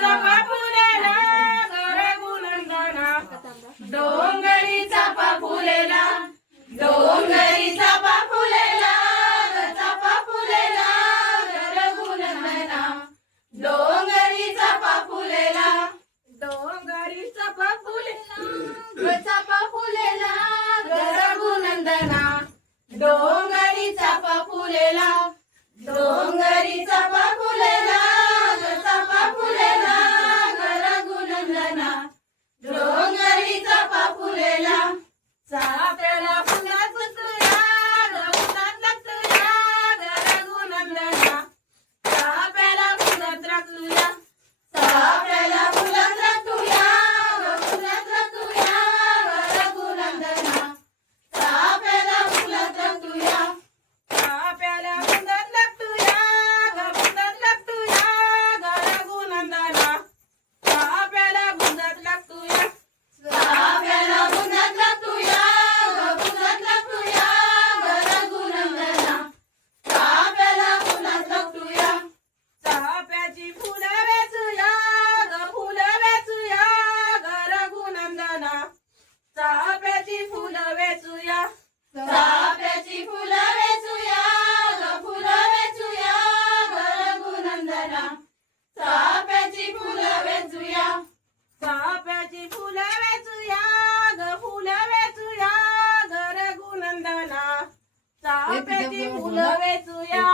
डोंगरीचा फुलेला डोंगरीचा डोंगरी चाफा फुलेला डोंगरी चाफा फुलेला चाफा फुलेला रघुनंदना डोंगरी चाफा फुलेला डोंगरी चाफा फुलेला रघुनंदना डोंगरी चाफा फुलेला चाफ्याची फुलं वेचूया चाफ्याची फुलं वेचूया ग फुलं वेचूया ग रघुनंदना चाफ्याची फुलं वेचूया चाफ्याची फुलं वेचूया ग फुलं वेचूया ग रघुनंदना चाफ्याची फुलं वेचूया